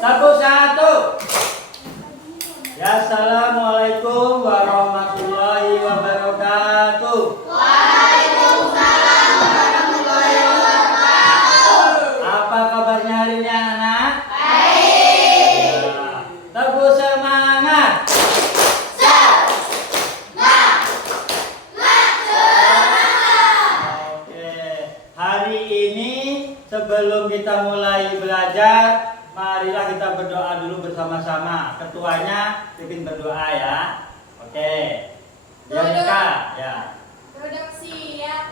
Tepuk satu. Ya, assalamualaikum warahmatullahi wabarakatuh. Waalaikumsalam warahmatullahi wabarakatuh. Apa kabarnya hari ini anak? Baik. Ya. Tepuk semangat. Oke. Hari ini sebelum kita mulai belajar, marilah kita berdoa dulu bersama-sama. Ketuanya bikin berdoa ya. Oke. Bianca, ya. Duduk siap.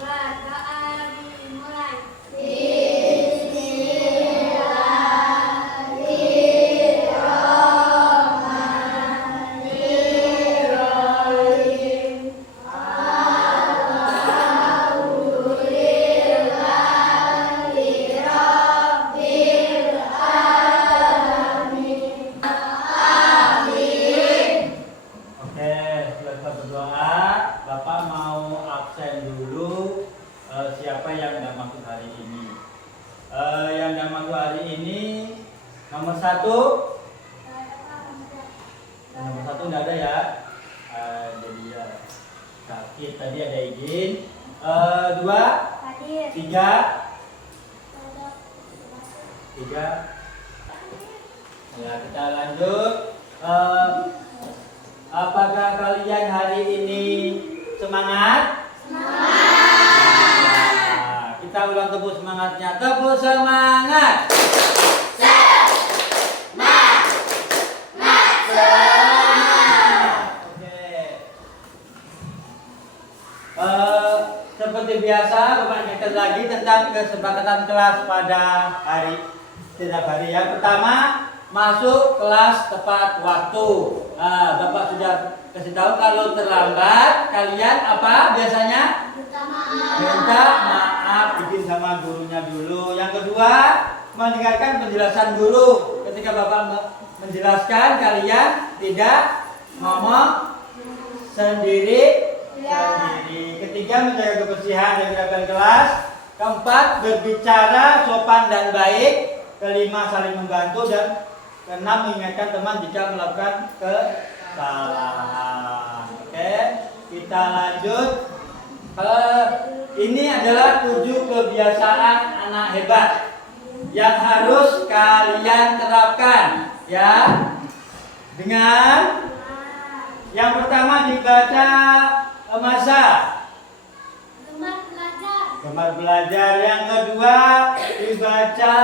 Berdoa dimulai. Bismillahirrahmanirrahim. Alhamdulillahi rabbil alamin. Amin. Oke, selesai berdoa, Bapak mau absen dulu. Siapa yang nggak masuk hari ini? Yang nggak masuk hari ini nomor satu. Nomor satu nggak ada ya. Jadi ya sakit tadi ada izin. Dua, Hadir. tiga. Ya, kita lanjut. Apakah kalian hari ini semangat? Nah, kita ulang tepuk semangatnya. Tepuk semangat. Oke. Seperti biasa, Bapak ingatkan lagi tentang kesepakatan kelas pada setiap hari. Yang pertama, masuk kelas tepat waktu. Bapak sudah kasih tahu kalau terlambat, kalian apa biasanya? Minta maaf, izin sama gurunya dulu. Yang kedua, mendengarkan penjelasan guru. Ketika Bapak menjelaskan, kalian tidak ngomong sendiri. Ketiga, menjaga kebersihan dan keadaan kelas. Keempat, berbicara sopan dan baik. Kelima, saling membantu. Dan keenam, mengingatkan teman jika melakukan kesalahan. Oke, kita lanjut. Ini adalah 7 kebiasaan anak hebat yang harus kalian terapkan, ya. Dengan yang pertama dibaca masa gemar belajar. Yang kedua dibaca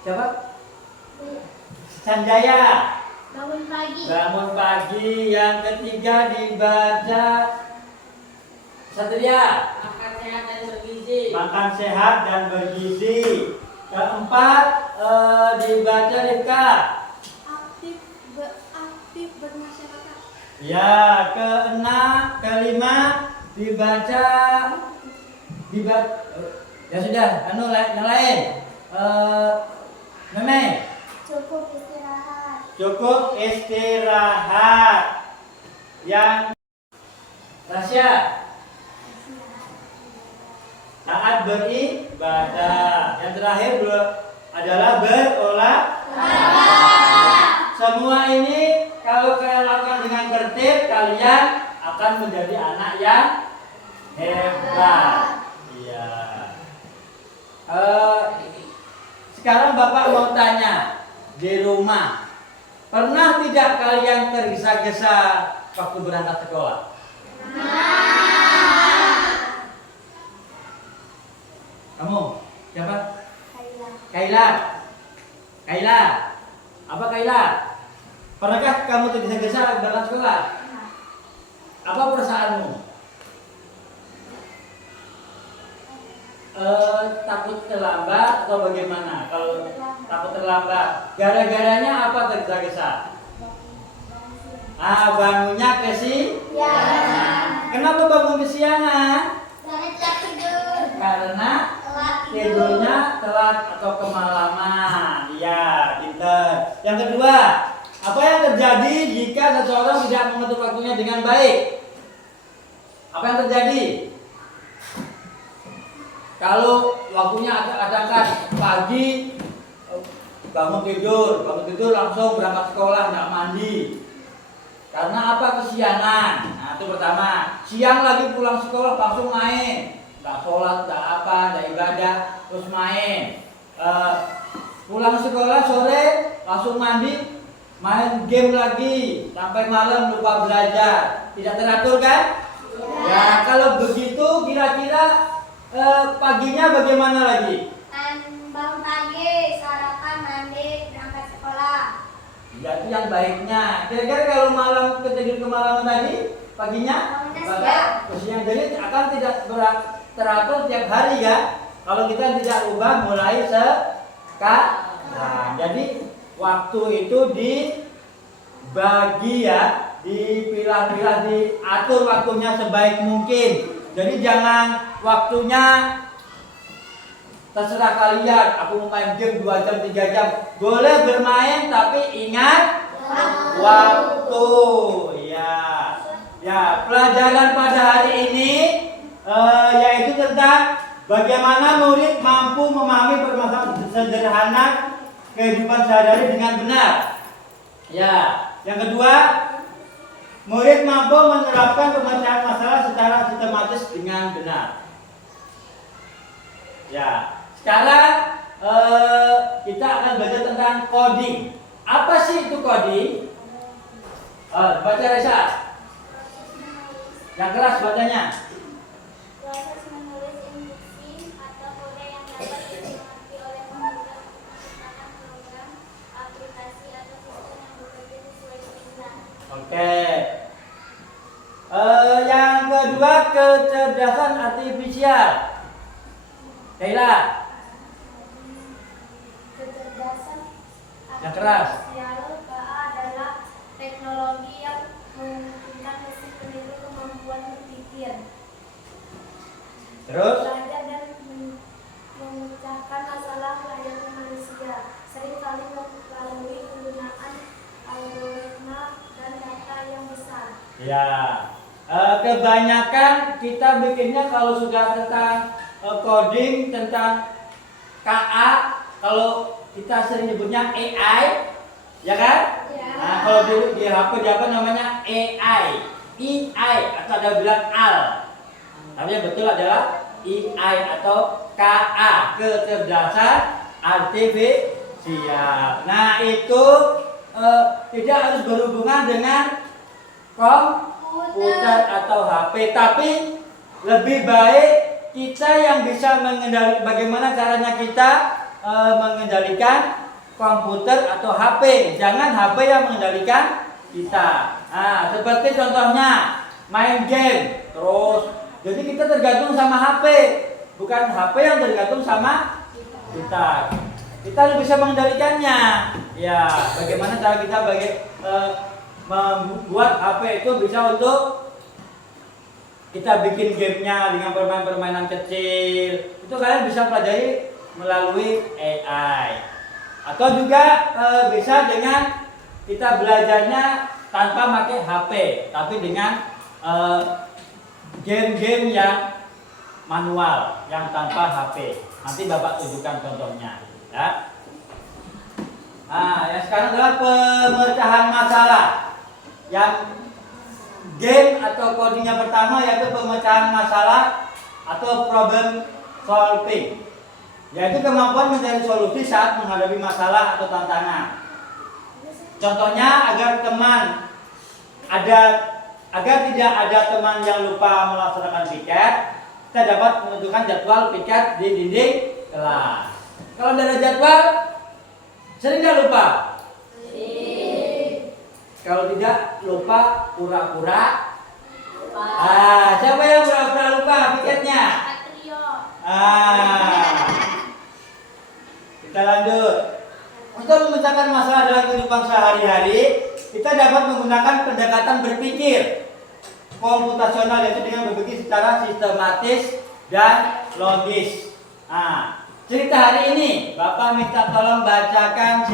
siapa? Sanjaya. Bangun pagi. Yang ketiga dibaca Satria. Makan sehat dan bergizi. Keempat dibaca Rifka. Aktif bermasyarakat. Ya, kelima dibaca ya sudah, yang lain. Meme. Cukup istirahat. Yang Rasya. Taat beribadah. Yang terakhir adalah berolahraga. Semua ini kalau kalian lakukan dengan tertib, kalian akan menjadi anak yang hebat. Iya. Sekarang Bapak mau tanya, di rumah pernah tidak kalian tergesa-gesa waktu berangkat sekolah? Kamu siapa? Kaila. Apa Kaila? Pernahkah kamu tergesa-gesa berangkat sekolah? Apa perasaanmu? Takut terlambat atau bagaimana? Kalau takut terlambat, gara-garanya apa tergesa-gesa? Bangunnya kesiangan. Kenapa bangun kesiangan? Karena tidurnya telat atau kemalaman. Iya, pintar. Yang kedua, apa yang terjadi jika seseorang tidak mengatur waktunya dengan baik? Apa yang terjadi? Kalau waktunya katakan pagi bangun tidur langsung berangkat sekolah, nggak mandi. Karena apa? Kesiangan. Nah, itu pertama. Siang lagi pulang sekolah langsung main, nggak sholat, nggak apa, nggak ibadah, terus main. Pulang sekolah sore langsung mandi, main game lagi sampai malam, lupa belajar, tidak teratur kan? Ya, kalau begitu kira-kira paginya bagaimana lagi? Bangun pagi, sarapan, mandi, berangkat sekolah. Ya, itu yang baiknya. Kira-kira kalau malam ketidur kemalaman tadi, paginya siang, jadi akan tidak teratur tiap hari ya. Kalau kita tidak ubah mulai sekarang. Jadi waktu itu dibagi ya, dipilah-pilah, diatur waktunya sebaik mungkin. Jadi jangan waktunya terserah kalian, aku mau main game 2 jam 3 jam. Boleh bermain tapi ingat waktu. Ya, pelajaran pada hari ini yaitu tentang bagaimana murid mampu memahami permasalahan sederhana kehidupan sehari-hari dengan benar. Ya, yang kedua, murid mampu menerapkan pemecahan masalah secara sistematis dengan benar. Ya, sekarang kita akan belajar tentang coding. Apa sih itu coding? Baca Reza. Yang keras bacanya. Proses menulis instruksi atau kode yang dapat dimengerti oleh pengguna menggunakan program, aplikasi atau sistem yang bekerja sesuai perintah. Oke. Yang kedua, kecerdasan artifisial. Kaila. Kecerdasan Yang keras. artifisial adalah teknologi yang memungkinkan mesin peniru kemampuan berpikir, Terus? belajar dan memecahkan masalah layaknya manusia, seringkali melalui penggunaan algoritma dan data yang besar. Ya. Kebanyakan kita bikinnya kalau sudah tentang coding, tentang KA, kalau kita sering nyebutnya AI, ya kan? Ya. Nah, kalau di HP di apa namanya AI, atau ada bilang AL. Tapi yang betul adalah AI atau KA, kecerdasan artifisial. Nah, itu tidak harus berhubungan dengan komputer atau HP, tapi lebih baik kita yang bisa mengendalikan, bagaimana caranya kita mengendalikan komputer atau HP. Jangan HP yang mengendalikan kita. Nah, seperti contohnya main game terus. Jadi kita tergantung sama HP, bukan HP yang tergantung sama kita. Kita bisa mengendalikannya. Ya, bagaimana cara kita membuat HP itu bisa untuk kita bikin gamenya dengan permainan-permainan kecil. Itu kalian bisa pelajari melalui AI. Atau juga bisa dengan kita belajarnya tanpa pakai HP, tapi dengan game-game yang manual, yang tanpa HP. Nanti Bapak tunjukkan contohnya, ya. Nah, yang sekarang adalah pemecahan masalah. Yang game atau codingnya pertama yaitu pemecahan masalah atau problem solving, yaitu kemampuan mencari solusi saat menghadapi masalah atau tantangan. Contohnya agar tidak ada teman yang lupa melaksanakan piket, kita dapat menentukan jadwal piket di dinding kelas. Kalau tidak ada jadwal, sering tidak lupa? Kalau tidak lupa, pura-pura lupa. Siapa yang pura-pura lupa piketnya? Kita lanjut. Untuk memecahkan masalah dalam kehidupan sehari-hari, kita dapat menggunakan pendekatan berpikir komputasional, yaitu dengan berpikir secara sistematis dan logis. Cerita hari ini, Bapak minta tolong bacakan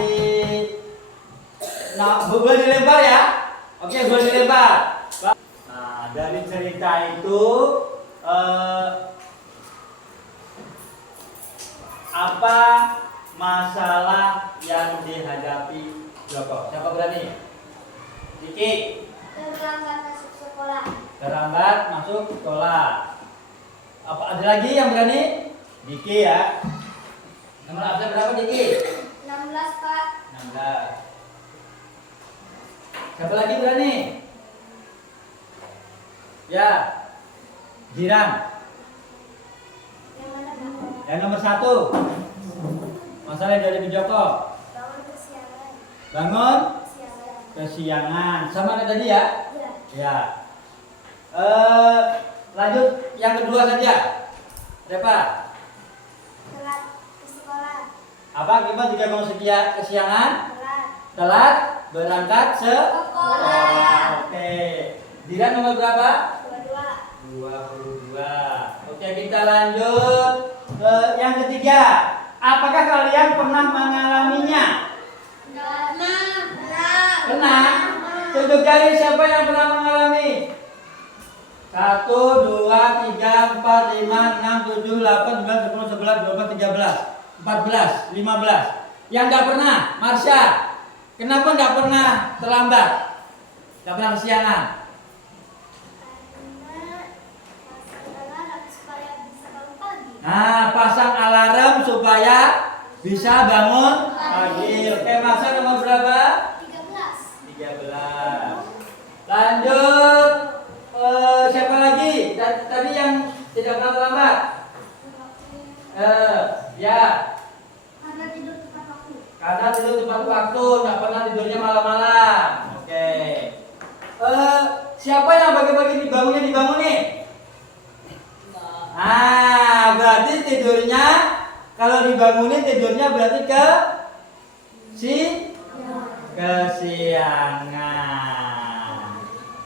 boleh dilempar ya? Oke, boleh dilempar. Nah, dari cerita itu Apa masalah yang dihadapi Joko? Siapa berani? Diki. Terlambat masuk sekolah. Terlambat masuk sekolah. Apa ada lagi yang berani? Diki ya. Nomor absen berapa Diki? 16, Pak. 16. Siapa lagi berani? Ya. Jiran. Yang mana, Pak? Yang nomor 1. Masalah yang dari Joko. Bangun kesiangan. Bangun Kesiangan. kesiangan. Sama kayak tadi ya? Ya. Ya. Lanjut yang kedua saja. Ada apa? Telat ke sekolah. Apa akibat jika kamu kesiangan? Telat. Telat berangkat Sekolah. Oke. Diran nomor berapa? 22. 22. Oke, kita lanjut. Yang ketiga. Apakah kalian pernah mengalaminya? Pernah? Tunjuk jari siapa yang pernah mengalami? 1, 2, 3, 4, 5, 6, 7, 8, 9, 10, 11, 12, 13, 14, 15. Yang nggak pernah, Marsha. Kenapa nggak pernah terlambat? Nggak pernah kesiangan? Nah, pasang alarm supaya bisa bangun pagi. Oke, Marsha nomor berapa? 13. Lanjut. Siapa lagi? Tadi yang tidak pernah terlambat. Ya. Karena tidur tepat waktu. Karena tidur tepat waktu, nggak pernah tidurnya malam-malam. Oke. Siapa yang pagi-pagi dibangun nih? Ah, berarti tidurnya kalau dibangunin tidurnya berarti kesiangan.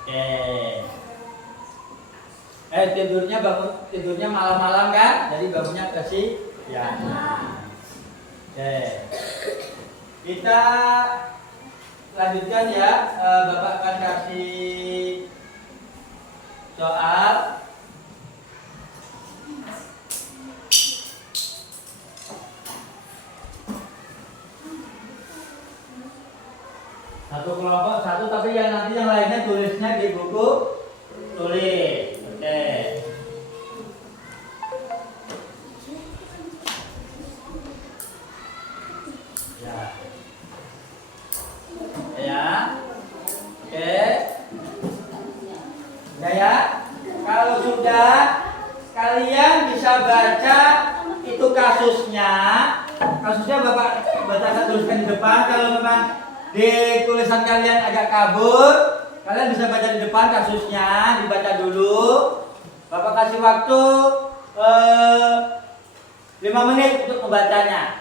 Oke. Tidurnya malam-malam kan? Jadi bangunnya kesiangan. Oke. Kita lanjutkan ya. Bapak akan kasih soal. Satu kelompok satu, tapi yang nanti yang lainnya tulisnya di buku tulis. Oke. Ya. Ya. Oke. Ya. Kalau sudah kalian bisa baca itu kasusnya. Kasusnya Bapak bacakan tuliskan di depan. Kalau memang di tulisan kalian agak kabur, kalian bisa baca di depan kasusnya, dibaca dulu. Bapak kasih waktu 5 menit untuk membacanya.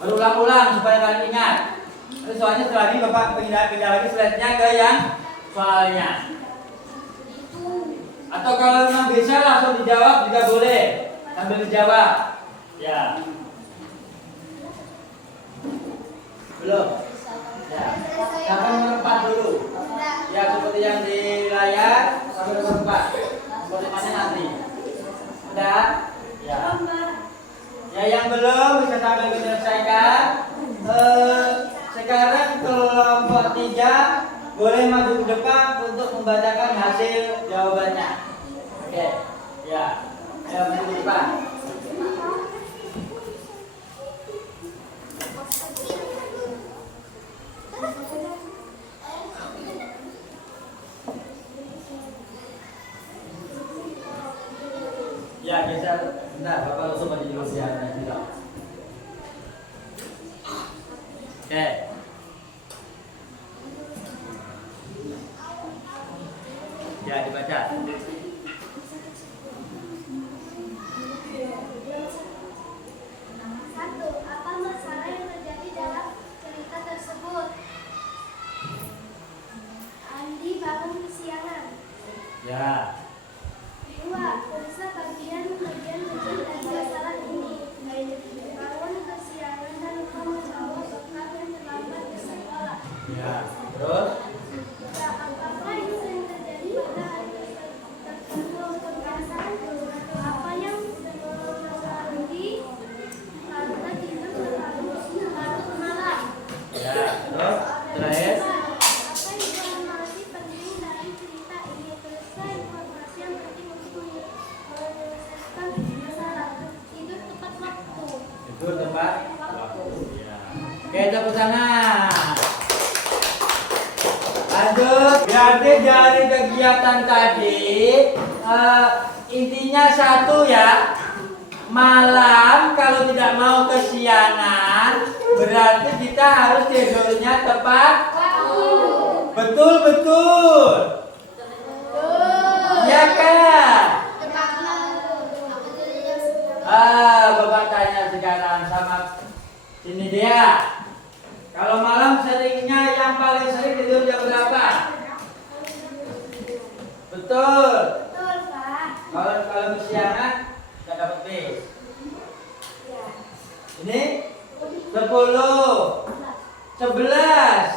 Berulang-ulang supaya kalian ingat. Nanti soalnya setelah ini Bapak pindah lagi slide-nya ke yang soalnya. Atau kalau memang bisa langsung dijawab juga boleh, sambil dijawab. Ya. Belum. Ya. Sampai nomor 4 dulu. Ya, seperti yang di layar sampai nomor 4. Nomor 5-nya nanti. Udah? Ya. Ya, yang belum bisa sampai menyelesaikan. Sekarang kelompok 3 boleh maju ke depan untuk membacakan hasil jawabannya. Oke. Ya. Ya, maju ke depan. Ya, geser. Bentar, Bapak langsung maju dulu ya. Oke. Ya, dibaca. Satu, apa masalah yang terjadi dalam cerita tersebut? Andi bangun kesiangan. Ya. 2. Tulislah bagian kecil dari masalah ini. Bangun kesiangan dan lupa membawa bekal yang terlambat tidur tepat waktu. Ya. Oke, tepuk tangan. Lanjut. Berarti dari kegiatan tadi intinya satu ya. Malam kalau tidak mau kesiangan, berarti kita harus tidurnya tepat. Betul betul. Ya kan? Bapak tanya sekarang sama ini dia. Kalau malam seringnya yang paling sering tidur jam berapa? Betul. Betul, Pak. Kalau kesiangan nggak dapat B. Ini 10, 11,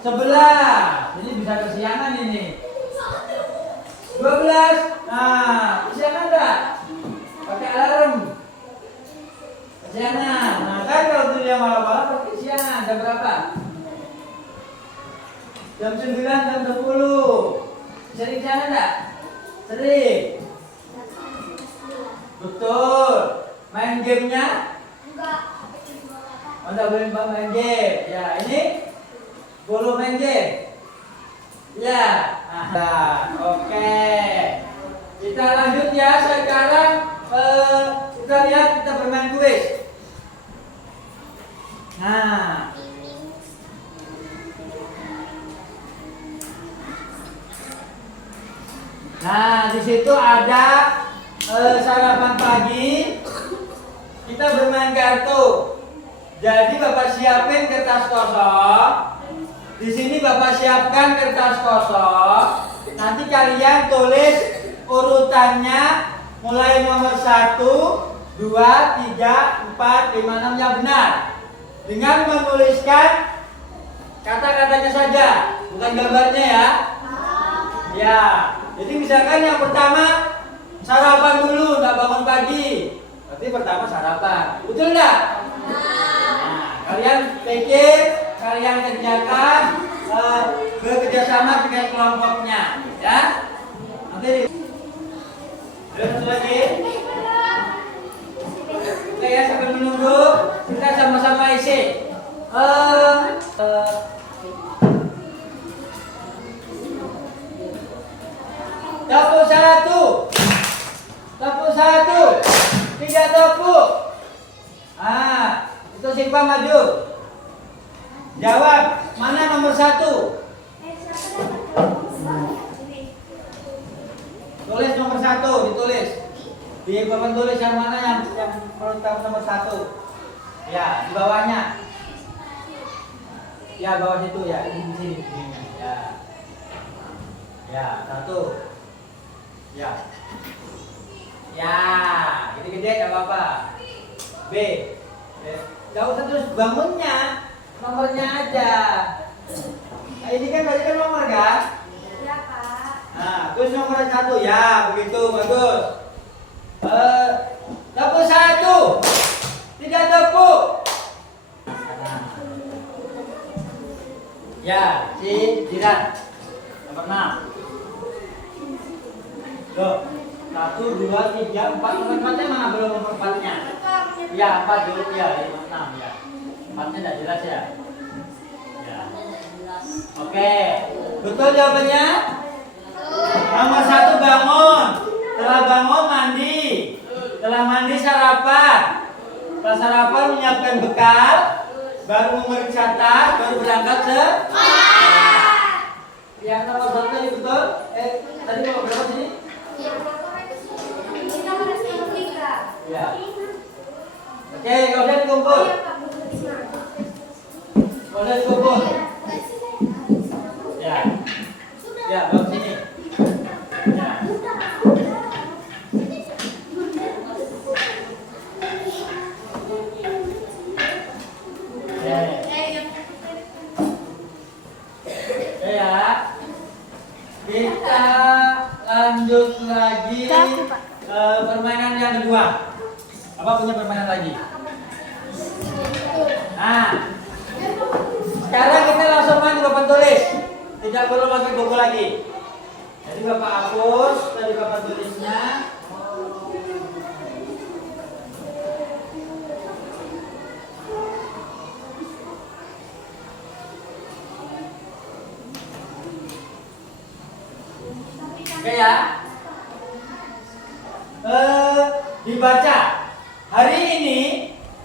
11. Ini bisa kesiangan ini. 12. Nah, kesiangan enggak? Pakai alarm. Kesiangan. Nah, kan kalau dia malam-malam pakai kesiangan jam berapa? Jam 9, jam 10. Sering kesiangan enggak? Sering. Betul. Main gamenya? Enggak. Anda boleh main game. Ya, ini boleh main game. Ya. Oke. Kita lanjut ya. Sekarang kita lihat kita bermain kuis. Nah. Nah, di situ ada sarapan pagi. Kita bermain kartu. Jadi Bapak siapin kertas kosong. Di sini Bapak siapkan kertas kosong. Nanti kalian tulis urutannya mulai nomor 1, 2, 3, 4, 5, 6 yang benar. Dengan menuliskan kata-katanya saja, bukan gambarnya ya. Ya. Jadi misalkan yang pertama sarapan dulu, nggak bangun pagi. Berarti pertama sarapan. Betul nggak? Nah, kalian pikir, kalian kerjakan bekerja sama dengan kelompoknya, ya. Nanti satu lagi. Oke ya, sambil menunggu kita sama-sama isi. Tepuk 1. Tepuk 1. 3 tepuk. Itu simpan maju. Jawab, mana nomor 1? Tulis nomor 1, ditulis. Di papan tulis yang mana yang menurut kamu nomor 1? Ya, di bawahnya. Ya, bawah situ ya, di sini. Ya. Ya, 1. Ya. Ya, gede-gede enggak apa-apa. B. Enggak usah terus bangunnya. Nomornya aja. Nah, ini kan tadi kan nomor kan? Iya, Pak. Nah, terus nomor 1 ya, begitu bagus. Tepuk 1. 3 tepuk. Nah. Ya, jiran. Nomor 6. Loh, 1, 2, 3, 4. Nomor 4-nya mana belum nomor 4-nya? Ya, 4 dulu ya, 5, 6 ya. 4-nya enggak jelas ya? Ya. Oke. Betul jawabannya? Nomor 1 bangun. Setelah bangun mandi. Setelah mandi sarapan. Setelah sarapan menyiapkan bekal, baru memeriksa tas, baru berangkat sekolah. Yang nomor 1 tadi betul? Tadi nomor berapa sini? Ya. Oke, kalian kumpul. Kalian kumpul. Ya. Ya, bawa sini. Ya. Ya. Kita lanjut lagi permainan yang kedua. Apa punya permainan lagi? Nah, sekarang kita langsung main di papan tulis. Tidak perlu pakai buku lagi. Jadi Bapak hapus dari papan tulisnya. Oke ya. Dibaca. Hari ini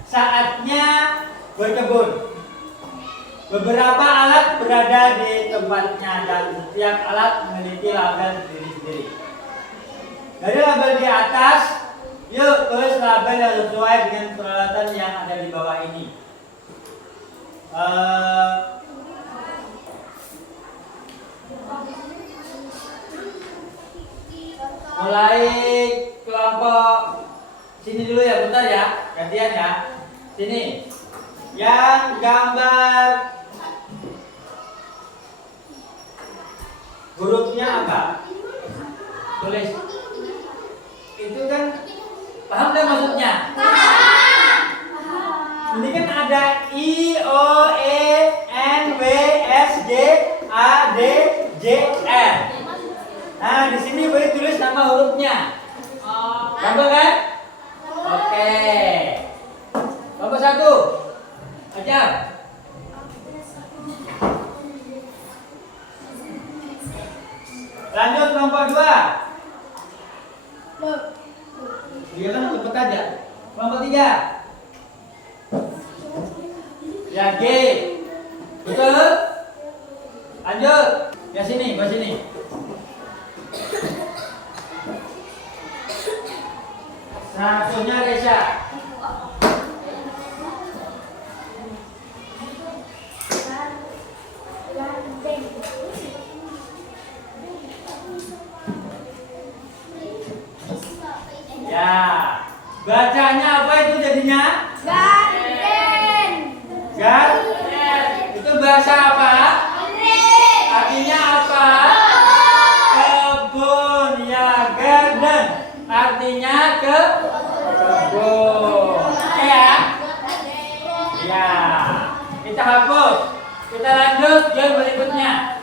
saatnya berkebun. Beberapa alat berada di tempatnya dan setiap alat memiliki label sendiri-sendiri. Dari label di atas, yuk tulis label yang sesuai dengan peralatan yang ada di bawah ini. Mulai kelompok sini dulu ya, bentar ya, gantian ya. Sini. Yang gambar hurufnya apa? Tulis. Itu kan paham nggak maksudnya? Ini kan ada I, O, E, N, W, S, G, A, D, J, R. Nah, di sini boleh tulis nama hurufnya. Gampang kan? Oke. Kelompok 1. Ajar. Lanjut kelompok 2. Dia kan cepet aja. Kelompok 3. Ya G. Betul? Lanjut. Ya sini, ke sini. Satunya Reza. Ya, bacanya apa itu jadinya? Garden. Garden. Itu bahasa apa? Artinya apa? Kebun. Ya, garden. Artinya kebun. Oke ya? Ya, kita hapus. Kita lanjut game berikutnya.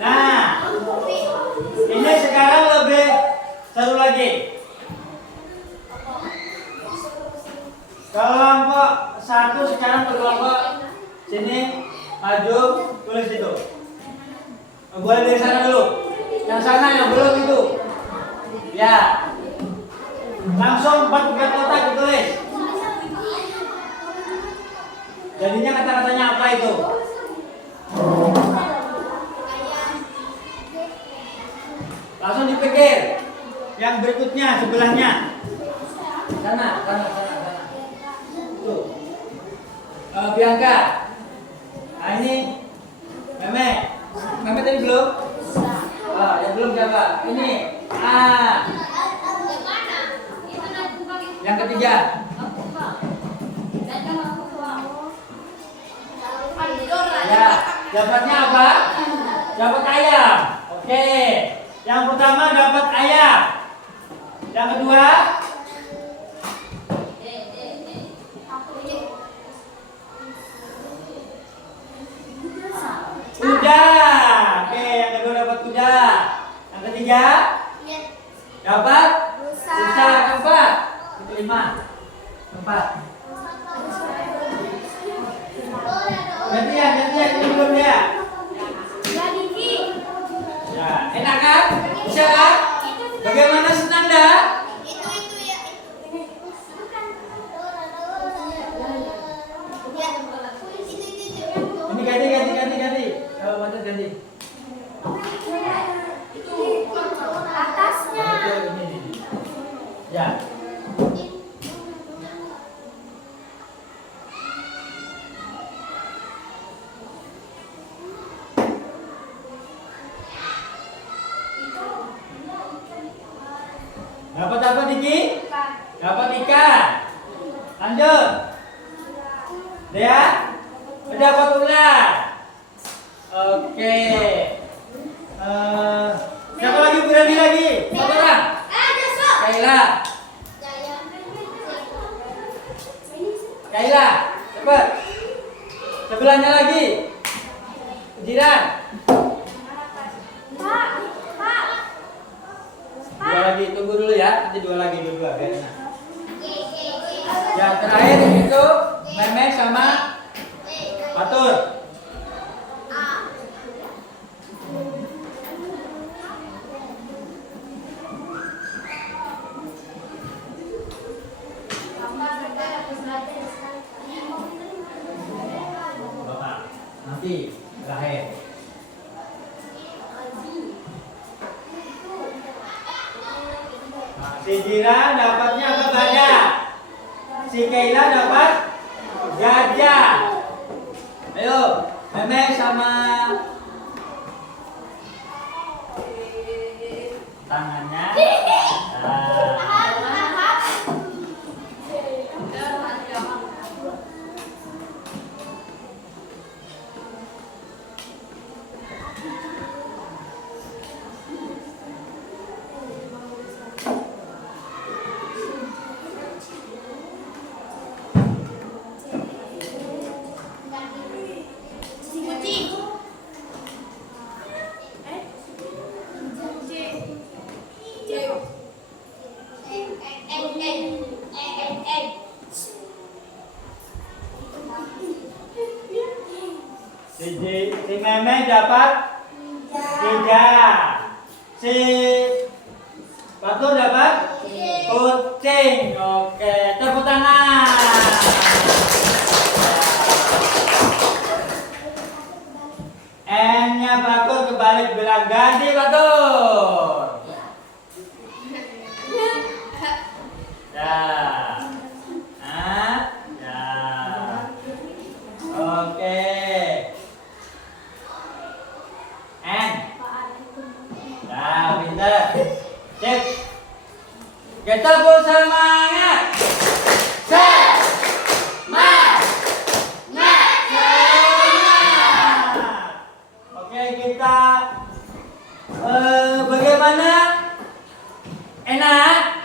Nah, ini sekarang lebih seru lagi. Kelompok 1 sekarang berkelompok sini, maju, tulis itu. Boleh dari sana dulu. Yang sana yang belum itu. Ya. Langsung 4 kotak ditulis. Jadinya kata-katanya apa itu? Langsung dipikir. Yang berikutnya sebelahnya. Sana. Tuh. Bianca. Nah ini Meme tadi belum? Yang belum siapa? Ini A. Yang ketiga. Ya, dapatnya apa? Dapat ayam. Oke. Yang pertama dapat ayam. Yang kedua kuda. Oke, yang kedua dapat kuda. Yang ketiga dapat rusa. Keempat itu 5. Keempat. Gantian ini belum ya. Ya, enak kan? Bisa kan? Bagaimana senang dah? Itu ya. Ini ganti. Kalau macet ganti. Atasnya. Ini. Ya. Dapat apa Diki? Dapat ikan. Lanjut. Ya. Dapat ular. Oke. Siapa lagi berani lagi? Satu orang. Kaila, cepat. Sebelahnya lagi. Jiran. Dua lagi, tunggu dulu ya. Nanti dua lagi biar enak. Yang terakhir itu Meme sama Atur. Bapak, nanti terakhir. Nah, si Jiran dapatnya apa saja? Si Kaila dapat gajah. Ayo, Meme sama tangannya. Si Meme dapat 3. Si Batur dapat kucing. Oke, tepuk tangan. N-nya Batur kebalik bilang ganti Batur. Ya. Ya. Oke. N. Nah, pintar. Cek. Kita bersemangat. Semangat. Oke, kita bagaimana? Enak?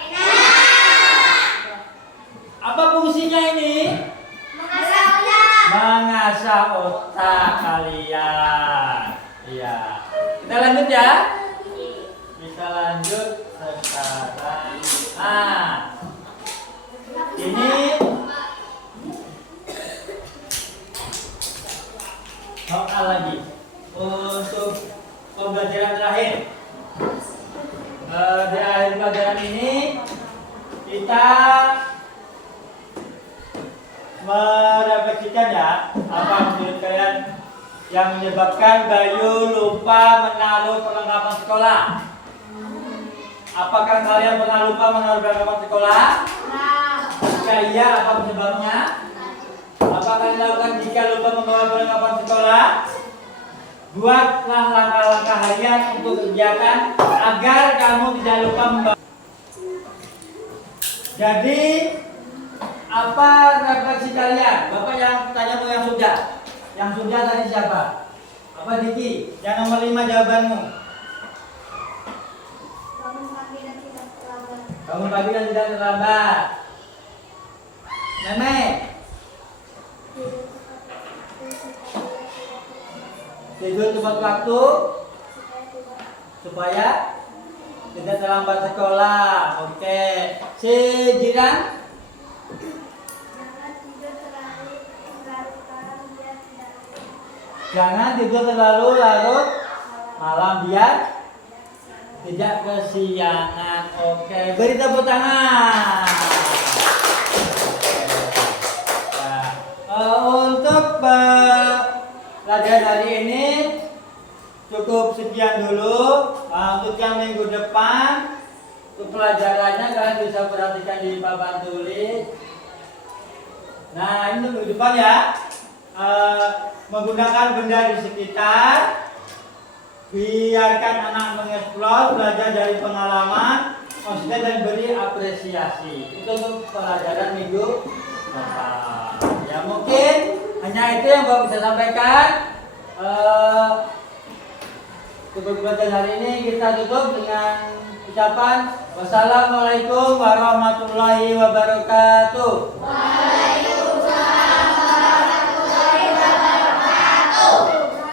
Apa fungsinya ini? Mengasah otak kalian. Iya. Kita lanjut ya. Kita lanjut sekarang. Ini soal lagi untuk pembelajaran terakhir. Di akhir pelajaran ini kita merefleksikan ya, apa menurut kalian yang menyebabkan Bayu lupa menaruh perlengkapan sekolah? Apakah kalian pernah lupa menaruh perlengkapan sekolah? Jika iya, apa penyebabnya? Apa kalian lakukan jika lupa membawa perlengkapan sekolah? Buatlah langkah-langkah harian untuk kegiatan agar kamu tidak lupa membawa. Jadi apa refleksi kalian? Bapak yang tanya mau yang sudah. Yang sudah tadi siapa? Apa Diki? Yang nomor 5 jawabanmu. Bangun pagi dan tidak terlambat. Meme. Tidur tepat waktu supaya tidak terlambat sekolah. Oke. Si Jiran? Jangan tidur terlalu larut malam biar tidak kesiangan. Oke, beri tepuk tangan. Untuk pelajaran hari ini cukup sekian dulu. Untuk yang minggu depan, untuk pelajarannya kalian bisa perhatikan di papan tulis. Nah, ini minggu depan ya. Menggunakan benda di sekitar, biarkan anak mengeksplor, belajar dari pengalaman, maksudnya dan beri apresiasi. Itu untuk pelajaran minggu depan. Ya mungkin hanya itu yang Bapak bisa sampaikan. Untuk pelajaran hari ini kita tutup dengan ucapan wassalamualaikum warahmatullahi wabarakatuh.